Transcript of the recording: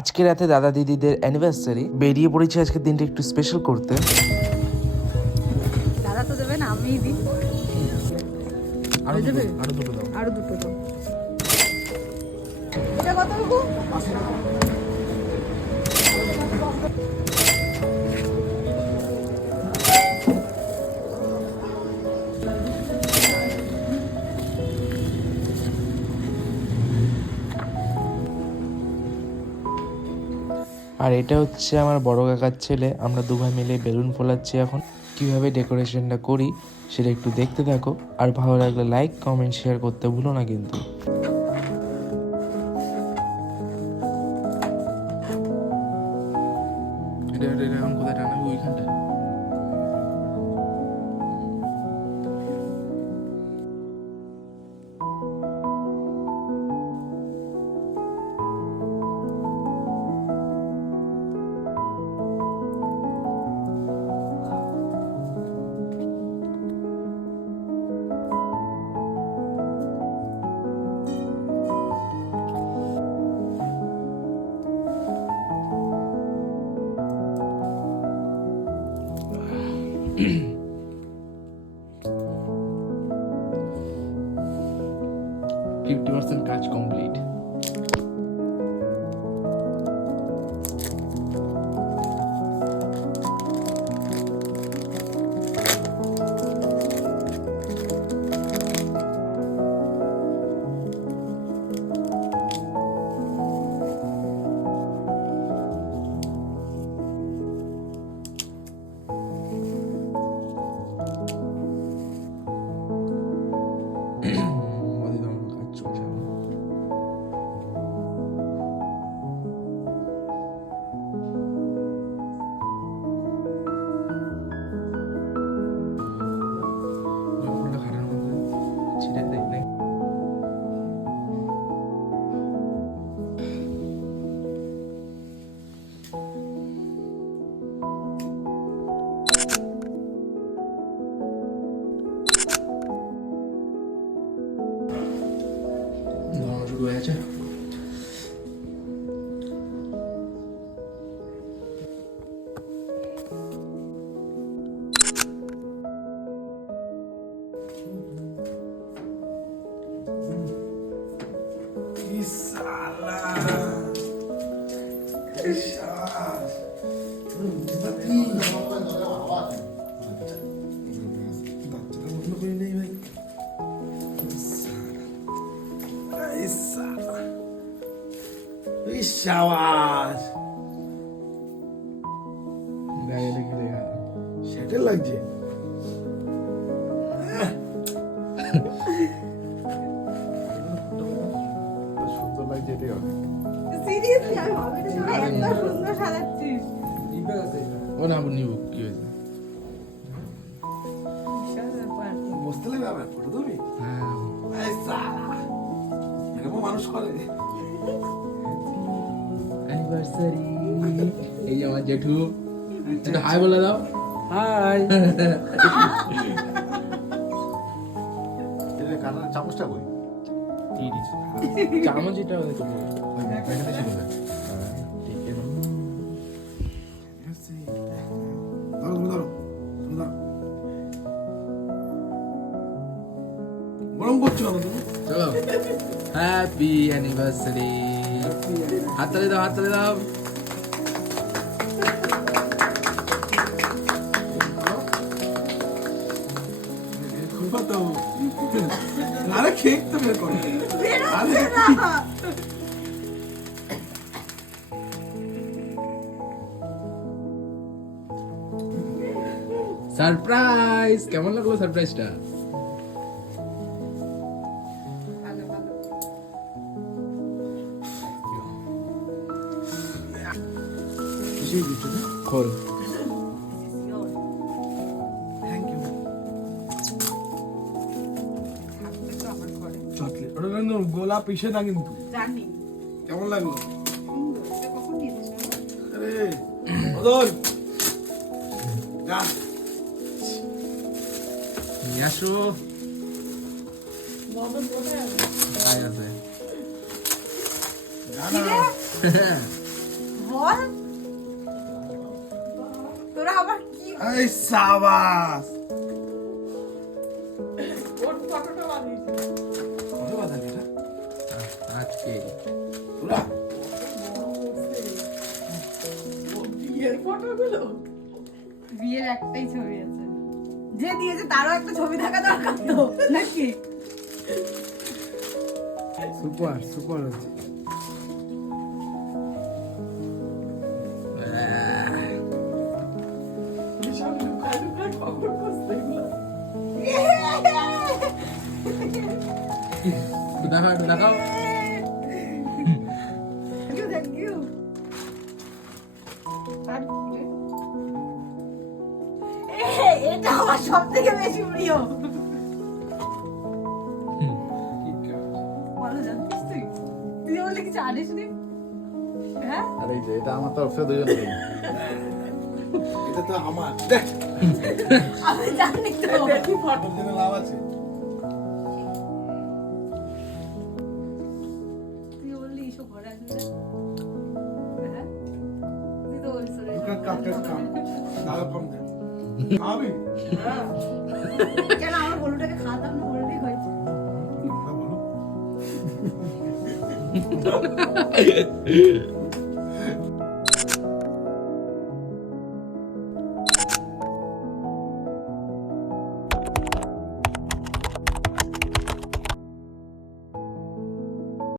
আজকে রাতে দাদা দিদিদের অ্যানিভার্সারি, বেরিয়ে পড়েছি আজকের দিনটা একটু স্পেশাল করতে। দাদা তো দেবে না, আমিই দিই। আরো দুটো দাও। আরো দুটো দাও। এটা কত রকম? আর এটা হচ্ছে আমার বড় কাকার ছেলে। আমরা দু ভাই মিলে বেলুন ফোলাচ্ছি এখন। কিভাবে ডেকোরেশনটা করি সেটা একটু দেখতে থাকো, আর ভালো লাগলে লাইক কমেন্ট শেয়ার করতে ভুলো না কিন্তু। এটা এখন কোথায় টানাবি? ওইখানটায়। ফিফটি পার্সেন্ট কাজ কমপ্লিট। শুরু হয়েছে। शाबाश সেটেল লাগছে। সুন্দর লাগছে এটাই অনেক। সিরিয়াসলি আমি ভাবিনি যে এত সুন্দর সাজাচ্ছিস। ও না নিব কি হয়েছে? বিশাল ব্যাপার। বসতে লাগবে আমার ফটো তুলবি? হ্যাঁ, এই সালা, এরকম মানুষ করে? অ্যানিভার্সারি। এই যে আমার জেঠু, একটু হাই বলে দাও। হাই। এর কানের চামচটা কই? চামচ এটা তো এখানে ছিল না। গরম করছো না তুমি? চলো, হ্যাপি অ্যানিভার্সারি। হাততালি দাও, হাততালি দাও। আরে কেক তো বের করো। আরে সারপ্রাইজ! কেমন লাগলো সারপ্রাইজটা? ভালো ভালো। কিসের গিফট এটা? খোল। Thank you. থাকবে তো আমার ঘরে। চকলেট। ওটা কিন্তু গোলাপ পিসে না কিন্তু। জানি। কেমন লাগলো? সুন্দর। এটা কখন দিয়েছিস? আরে বদল যা নিয়ে আসো। বদল কোথায় আছে? হাই আছে। যা না। বল তোরা আবার কি এই সাবাস ওর ফটোটা বানিয়েছিস কত বাধা এটা আজকে তোরা বিয়ের ফটোগুলো বিয়ের একটাই ছবি আছে যে দিয়েছে তারও একটা ছবি থাকা দরকার তো নাকি সুপার সুপার দেখাও দেখাও থ্যাংক ইউ আর কি রে? এটা আমার সব থেকে বেশি প্রিয় বলো জানতিস তুই তুই বলে কিছু আনিস নি হ্যাঁ আরে এই যে এটা আমার তরফ থেকে দুজন এটা তো আমার দেখ আমি জানি তো দেখি ফটো দিনে লাভ আছে তুই বললি ইসো ঘরে আসবে হ্যাঁ তুই তো বলছিস রে কাট দাদা কম দে আমি কেন আমার গরুটাকে খাওয়াতাম না গরুটাই হয়েছে বলো